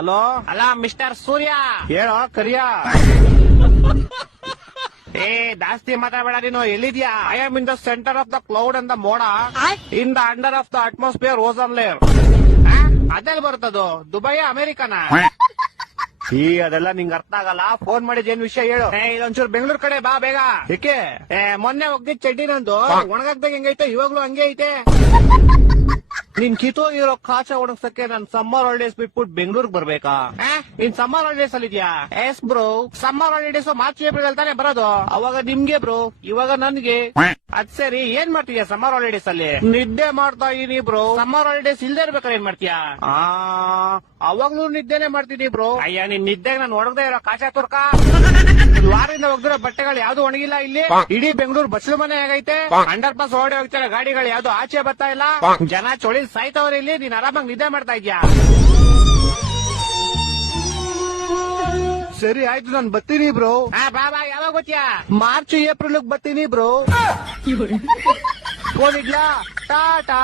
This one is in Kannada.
ಹಲೋ, ಅಲ್ಲ ಮಿಸ್ಟರ್ ಸೂರ್ಯ. ಹೇಳೋ ಕರಿಯ. ಏ ಜಾಸ್ತಿ ಮಾತಾಡಬೇಡ ನೀನು. ಎಲ್ಲಿದ್ಯಾ? I am in the center of the cloud and the ಮೋಡ, in the under of the atmosphere ozone layer. ಅದೆಲ್ಲಿ ಬರ್ತದು? ದುಬೈ ಅಮೆರಿಕನ? ಅದೆಲ್ಲ ನಿಂಗೆ ಅರ್ಥ ಆಗಲ್ಲ. ಫೋನ್ ಮಾಡಿದ್ ಏನ್ ವಿಷಯ ಹೇಳು. ಇದೊಂಚೂರು ಬೆಂಗಳೂರು ಕಡೆ ಬಾ ಬೇಗ. ಏಕೆ? ಮೊನ್ನೆ ಹೋಗ್ದಿದ್ ಚಡ್ಡಿ ನಂದು ಒಣಗಾಕ್ದಾಗ ಹೆಂಗೈತೆ, ಇವಾಗ್ಲೂ ಹಂಗೆ ಐತೆ. ನಿನ್ ಕಿತ್ತೋಗಿರೋ ಕಾಚ ಒಣಗ್ಸಕ್ಕೆ ನಾನ್ ಸಮ್ಮರ್ ಹಾಲಿಡೇಸ್ ಬಿಟ್ಬಿಟ್ಟು ಬೆಂಗಳೂರಿಗೆ ಬರ್ಬೇಕಾ? ನೀನ್ ಸಮ್ಮರ್ ಹಾಲಿಡೇಸ್ ಅಲ್ಲಿ ಇದ್ಯಾ? S bro. Summer holidays March April ಅಲ್ಲಿ ತಾನೇ ಬರೋದು. ಅವಾಗ ನಿಮ್ಗೆ ಬ್ರೋ, ಇವಾಗ ನನ್ಗೆ. ಅದ್ ಸರಿ, ಏನ್ ಮಾಡ್ತೀಯ ಸಮ್ಮರ್ ಹಾಲಿಡೇಸ್ ಅಲ್ಲಿ? ನಿದ್ದೆ ಮಾಡ್ತಾ ಇದೀನಿ ಬ್ರೋ. ಸಮ್ಮರ್ ಹಾಲಿಡೇಸ್ ಇಲ್ದೇ ಇರ್ಬೇಕಾದ್ರೆ ಏನ್ ಮಾಡ್ತೀಯಾ? ಅವಾಗ್ಲೂ ನಿದ್ದೆನೆ ಮಾಡ್ತೀನಿ ಬ್ರೋ. ಅಯ್ಯ, ನಿನ್ ನಿದ್ದೆಗೆ ನಾನು ಒಣಗದೆ ಇರೋ ಕಾಚಾ ತುರ್ಕ. ವಾರದಿಂದ ಒಗ್ದಿರೋ ಬಟ್ಟೆಗಳು ಯಾವ್ದು ಒಣಗಿಲ್ಲ ಇಲ್ಲಿ. ಇಡೀ ಬೆಂಗಳೂರು ಬಸ್ಲು ಮನೆ ಆಗೈತೆ. ಅಂಡರ್ ಪಾಸ್ ಓಡಿ ಹೋಗ್ತಾರೆ ಗಾಡಿಗಳು, ಯಾವ್ದು ಆಚೆ ಬರ್ತಾ ಇಲ್ಲ. ಜನ ಚೊಳಿ ಸಾಯ್ತವ್ರೆ ಇಲ್ಲಿ. ನೀನ್ ಆರಾಮಾಗಿ ನಿದ್ದೆ ಮಾಡ್ತಾ ಇದ್ಯಾ? ಸರಿ ಆಯ್ತು, ನಾನ್ ಬರ್ತೀನಿ ಬ್ರೋ. ಬಾ ಬಾ. ಯಾವಾಗ ಗೊತ್ತ್ಯಾ? ಮಾರ್ಚ್ ಏಪ್ರಿಲ್ ಬರ್ತೀನಿ ಬ್ರೋ. ಫೋನ್ ಇಡ್ಲಾ? ಟಾಟಾ.